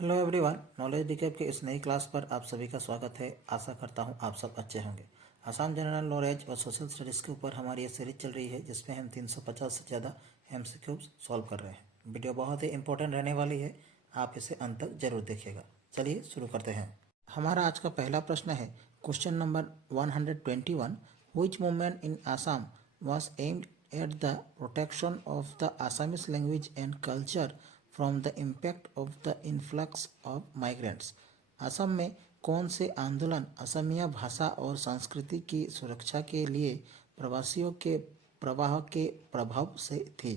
Hello everyone, knowledge डिकैप के इस नई क्लास पर आप सभी का स्वागत है। आशा करता हूँ आप सब अच्छे होंगे। आसाम जनरल नॉलेज और सोशल स्टडीज़ के ऊपर हमारी ये सीरीज चल रही है जिसमें हम 350 से ज़्यादा एमसीक्यूज सॉल्व कर रहे हैं। वीडियो बहुत ही इंपॉर्टेंट रहने वाली है, आप इसे अंत तक जरूर देखिएगा। चलिए शुरू करते हैं। हमारा आज का पहला प्रश्न है question number 121। Which movement in Assam was aimed at the protection of the Assamese language and culture from the impact of the influx of migrants। Assam में कौन से आंदोलन असमिया भाषा और संस्कृति की सुरक्षा के लिए प्रवासियों के प्रवाह के प्रभाव से थी?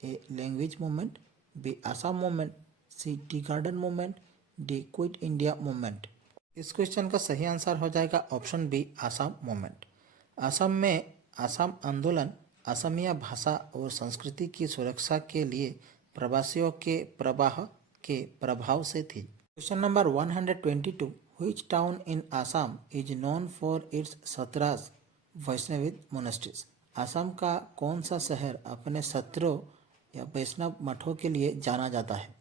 A language movement, B Assam movement, C tea garden movement, D quit India movement. इस क्वेश्चन का सही आंसर हो जाएगा option B Assam movement. Assam में आसाम आंदोलन असमिया भाषा और संस्कृति की सुरक्षा के लिए प्रवासियों के प्रवाह के प्रभाव से थी। Question number 122। Which town in Assam is known for its Satras Vaishnavite monasteries. Assam का कौन सा शहर अपने सत्रों या वैष्णव मठों के लिए जाना जाता है?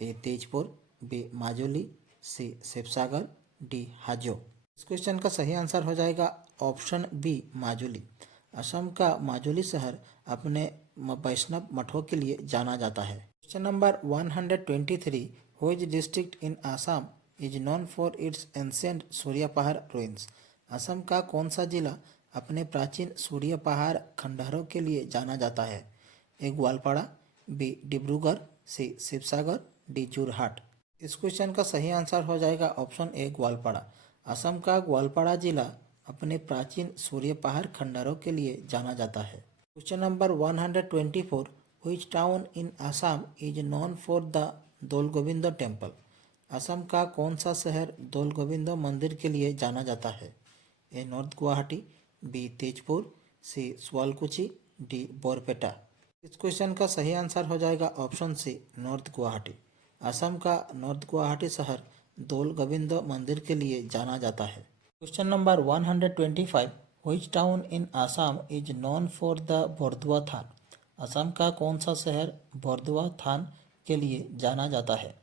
ए तेजपुर, बी माजुली, सी शिवसागर, डी हाजो। इस क्वेश्चन का सही आंसर हो जाएगा ऑप्शन बी माजुली। असम का माजुली शहर अपने वैष्णव मठों के लिए जाना जाता है। Question number 123। Which district in Assam is known for its ancient Surya Pahar ruins. Assam का कौन सा जिला अपने प्राचीन सूर्य पहाड़ खंडहरों के लिए जाना जाता है? ए ग्वालपाड़ा, बी डिब्रूगढ़, सी शिवसागर, डी जोरहाट। इस क्वेश्चन का सही आंसर हो जाएगा ऑप्शन ए ग्वालपाड़ा। असम का ग्वालपाड़ा जिला अपने प्राचीन सूर्य पहाड़ खंडहरों के लिए जाना जाता है। Question number 124। Which town in Assam is known for the दौल गोविंद टेम्पल। असम का कौन सा शहर दौल गोविंद मंदिर के लिए जाना जाता है? A north Guwahati, B Tezpur, C Sualkuchi, D Barpeta. इस क्वेश्चन का सही आंसर हो जाएगा option C north Guwahati. Assam का नॉर्थ गुवाहाटी शहर दौल गोविंद मंदिर के लिए जाना जाता है। Question number 125। Which town in Assam is known for the Bordowa Than. Assam का कौन सा शहर बोरदुआ थान के लिए जाना जाता है?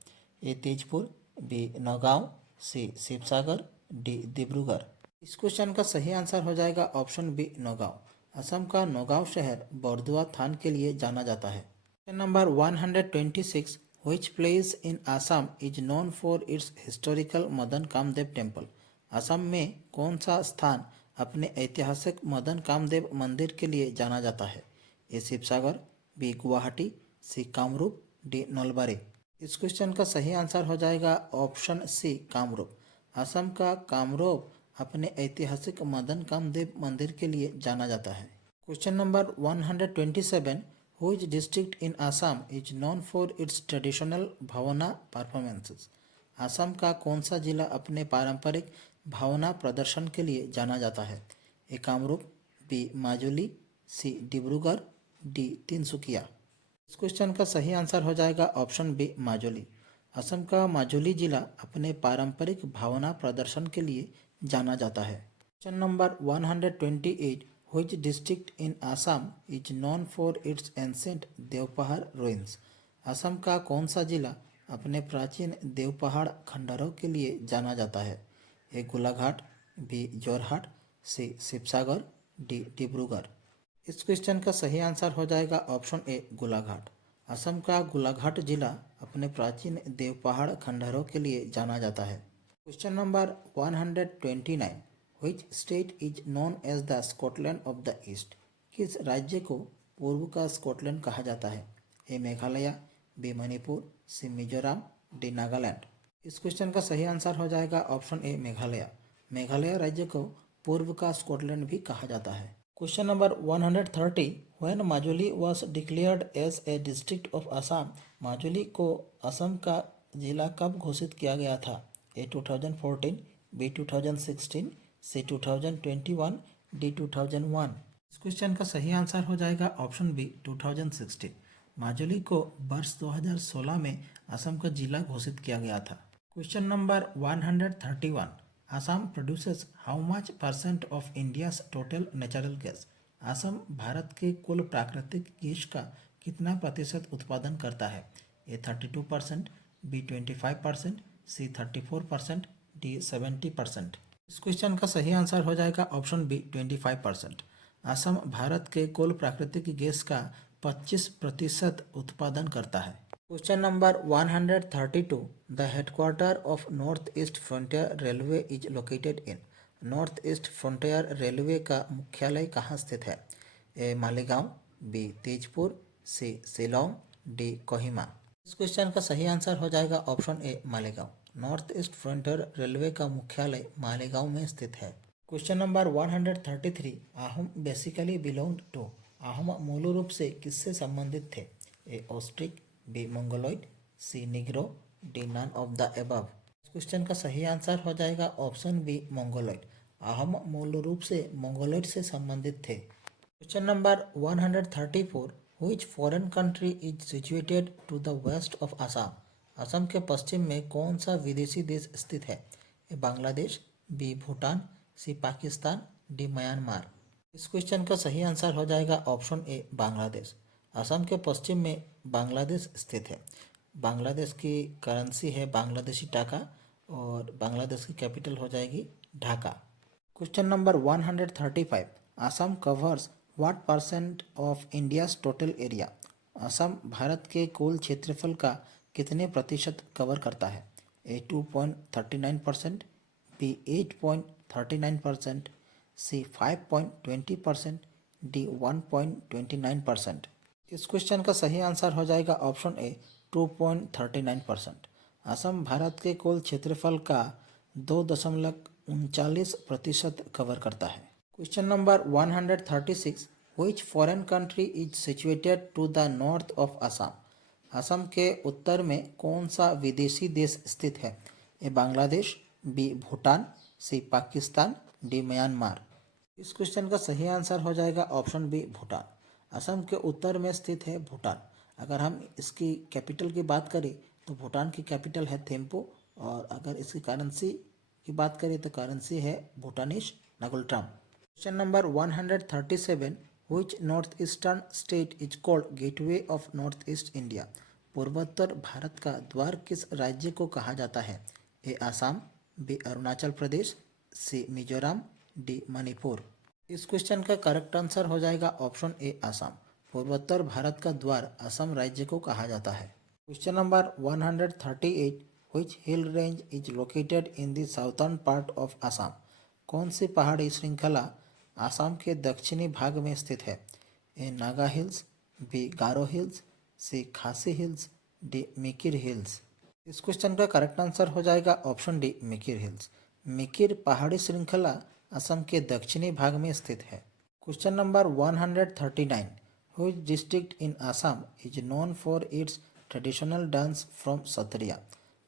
ए तेजपुर, बी नौगांव, सी शिवसागर, डी डिब्रूगढ़। इस क्वेश्चन का सही आंसर हो जाएगा ऑप्शन बी नौगांव। असम का नौगांव शहर बोरदुआ थान के लिए जाना जाता है। Question number 126। Which place in Assam is known for its historical Madan Kamdev temple. Assam में कौन सा स्थान अपने ऐतिहासिक मदन कामदेव मंदिर के लिए जाना जाता है? ए शिवसागर, बी गुवाहाटी, सी कामरूप, डी नलबारी। इस क्वेश्चन का सही आंसर हो जाएगा ऑप्शन सी कामरूप। असम का कामरूप अपने ऐतिहासिक मदन कामदेव मंदिर के लिए जाना जाता है। Question number 127। Which district in Assam is known for its traditional Bhaona performances. Assam का कौन सा जिला अपने पारंपरिक भावना प्रदर्शन के लिए जाना जाता है? ए कामरूप, बी माजुली, सी डिब्रूगढ़, डी तिनसुकिया। इस क्वेश्चन का सही आंसर हो जाएगा ऑप्शन बी माजुली। असम का माजुली जिला अपने पारंपरिक भावना प्रदर्शन के लिए जाना जाता है। Question number 128। Which district in Assam is known for its ancient Deopahar ruins. Assam का कौन सा जिला अपने प्राचीन देवपहाड़ खंडहरों के लिए जाना जाता है? ए गोलाघाट, बी जोरहाट, सी शिवसागर, डी डिब्रूगढ़। इस क्वेश्चन का सही आंसर हो जाएगा ऑप्शन ए गोलाघाट। असम का गोलाघाट जिला अपने प्राचीन देवपहाड़ खंडहरों के लिए जाना जाता है। Question number 129। Which state is known as the Scotland of the East. किस राज्य को पूर्व का स्कॉटलैंड कहा जाता है? A Meghalaya, B Manipur, C Mizoram, D Nagaland. इस क्वेश्चन का सही आंसर हो जाएगा ऑप्शन ए मेघालय। मेघालय राज्य को पूर्व का स्कॉटलैंड भी कहा जाता है। Question number 130। When Majuli was declared as a district of Assam. Majuli को असम का जिला कब घोषित किया गया था? A 2014, B 2016, C 2021, D 2001। इस क्वेश्चन का सही आंसर हो जाएगा ऑप्शन बी 2016। माजुली को वर्ष 2016 में असम का जिला घोषित किया गया था। Question number 131। Assam produces how much percent of India's total natural gas. Assam Bharat के कुल प्राकृतिक गैस का कितना प्रतिशत उत्पादन करता है? ए 32%, बी 25%, सी 34%, डी 70%। इस क्वेश्चन का सही आंसर हो जाएगा ऑप्शन बी 25%। असम भारत के कुल प्राकृतिक गैस का 25% उत्पादन करता है। Question number 132। The headquarter of north east frontier railway is located in. North east frontier railway का मुख्यालय कहाँ स्थित है? ए मालेगांव, बी तेजपुर, सी शिलोंग, डी कोहिमा। इस क्वेश्चन का सही आंसर हो जाएगा option A Malegaon. North east frontier railway का मुख्यालय मालेगांव में स्थित है। Question number 133। आहम बेसिकली बिलोंग टू। आहम मूल रूप से किससे संबंधित थे? A Austric, B Mongoloid, C Negro, D none of the above. इस क्वेश्चन का सही आंसर हो जाएगा ऑप्शन बी मंगोलॉइड। आहम मूल रूप से मंगोलॉइड से संबंधित थे। Question number 134। Which foreign country is situated to the west of Assam? Assam के पश्चिम में कौन सा विदेशी देश स्थित है? ए बांग्लादेश, बी भूटान, सी पाकिस्तान, डी म्यांमार। इस क्वेश्चन का सही आंसर हो जाएगा ऑप्शन ए बांग्लादेश। असम के पश्चिम में बांग्लादेश स्थित है। बांग्लादेश की करेंसी है बांग्लादेशी टाका और बांग्लादेश की कैपिटल हो जाएगी Dhaka. Question number 135। Assam covers what percent of India's total area? Assam Bharat के कुल क्षेत्रफल का कितने प्रतिशत कवर करता है? ए 2.39%, बी 8.39%, सी 5.20%, डी 1.29%। इस क्वेश्चन का सही आंसर हो जाएगा ऑप्शन ए 2.39%। असम भारत के कुल क्षेत्रफल का 2.39% कवर करता है। Question number 136। Which foreign country is situated to the north of Assam? Assam के उत्तर में कौन सा विदेशी देश स्थित है? ए बांग्लादेश, बी भूटान, सी पाकिस्तान, डी म्यांमार। इस क्वेश्चन का सही आंसर हो जाएगा ऑप्शन बी भूटान। असम के उत्तर में स्थित है भूटान। अगर हम इसकी कैपिटल की बात करें तो भूटान की कैपिटल है थिम्पू और अगर इसकी करेंसी की बात करें तो करेंसी है Bhutanese ngultrum. Question number 137। Which north eastern state is called gateway of north east India? पूर्वोत्तर भारत का द्वार किस राज्य को कहा जाता है? ए आसाम, बी अरुणाचल प्रदेश, सी मिजोरम, डी मणिपुर। इस क्वेश्चन का करेक्ट आंसर हो जाएगा ऑप्शन ए आसाम। पूर्वोत्तर भारत का द्वार असम राज्य को कहा जाता है। Question number 138। Which hill range is located in the southern part of Assam? कौन सी पहाड़ी श्रृंखला आसाम के दक्षिणी भाग में स्थित है? ए नागा हिल्स, बी गारो हिल्स, सी खासी हिल्स, डी मिकिर हिल्स। इस क्वेश्चन का करेक्ट आंसर हो जाएगा option D Mikir hills. Mikir पहाड़ी श्रृंखला असम के दक्षिणी भाग में स्थित है। Question number 139। Which district in Assam is known for its traditional dance from Sattriya?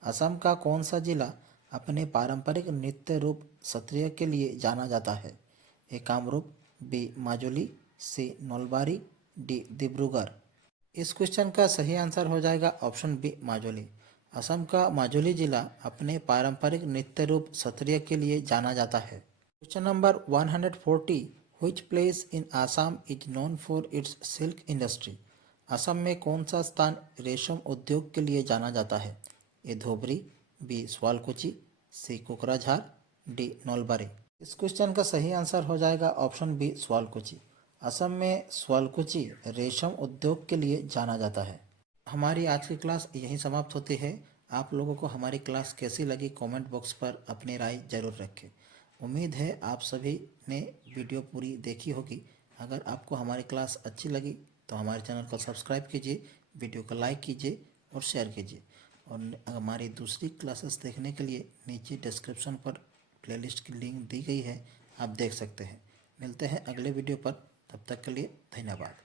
Assam का कौन सा जिला अपने पारंपरिक नृत्य रूप सत्रिया के लिए जाना जाता है? ए कामरूप, बी माजुली, सी नलबारी, डी डिब्रूगढ़। इस क्वेश्चन का सही आंसर हो जाएगा ऑप्शन बी माजुली। असम का माजुली जिला अपने पारंपरिक नृत्य रूप सत्रिया के लिए जाना जाता है। Question number 140। Which place in Assam is known for its silk industry? Assam में कौन सा स्थान रेशम उद्योग के लिए जाना जाता है? ए धोबरी, बी स्वालकुची, सी कोकराझार, डी नौलबारी। इस क्वेश्चन का सही आंसर हो जाएगा ऑप्शन बी स्वालकुची। असम में स्वालकुची रेशम उद्योग के लिए जाना जाता है। हमारी आज की क्लास यहीं समाप्त होती है। आप लोगों को हमारी क्लास कैसी लगी कमेंट बॉक्स पर अपनी राय जरूर रखें। उम्मीद है आप सभी ने वीडियो पूरी देखी होगी। अगर आपको हमारी क्लास अच्छी लगी तो हमारे चैनल को सब्सक्राइब कीजिए, वीडियो को लाइक कीजिए और शेयर कीजिए। और हमारी दूसरी क्लासेस देखने के लिए नीचे डिस्क्रिप्शन पर प्लेलिस्ट की लिंक दी गई है, आप देख सकते हैं। मिलते हैं अगले वीडियो पर, तब तक के लिए धन्यवाद।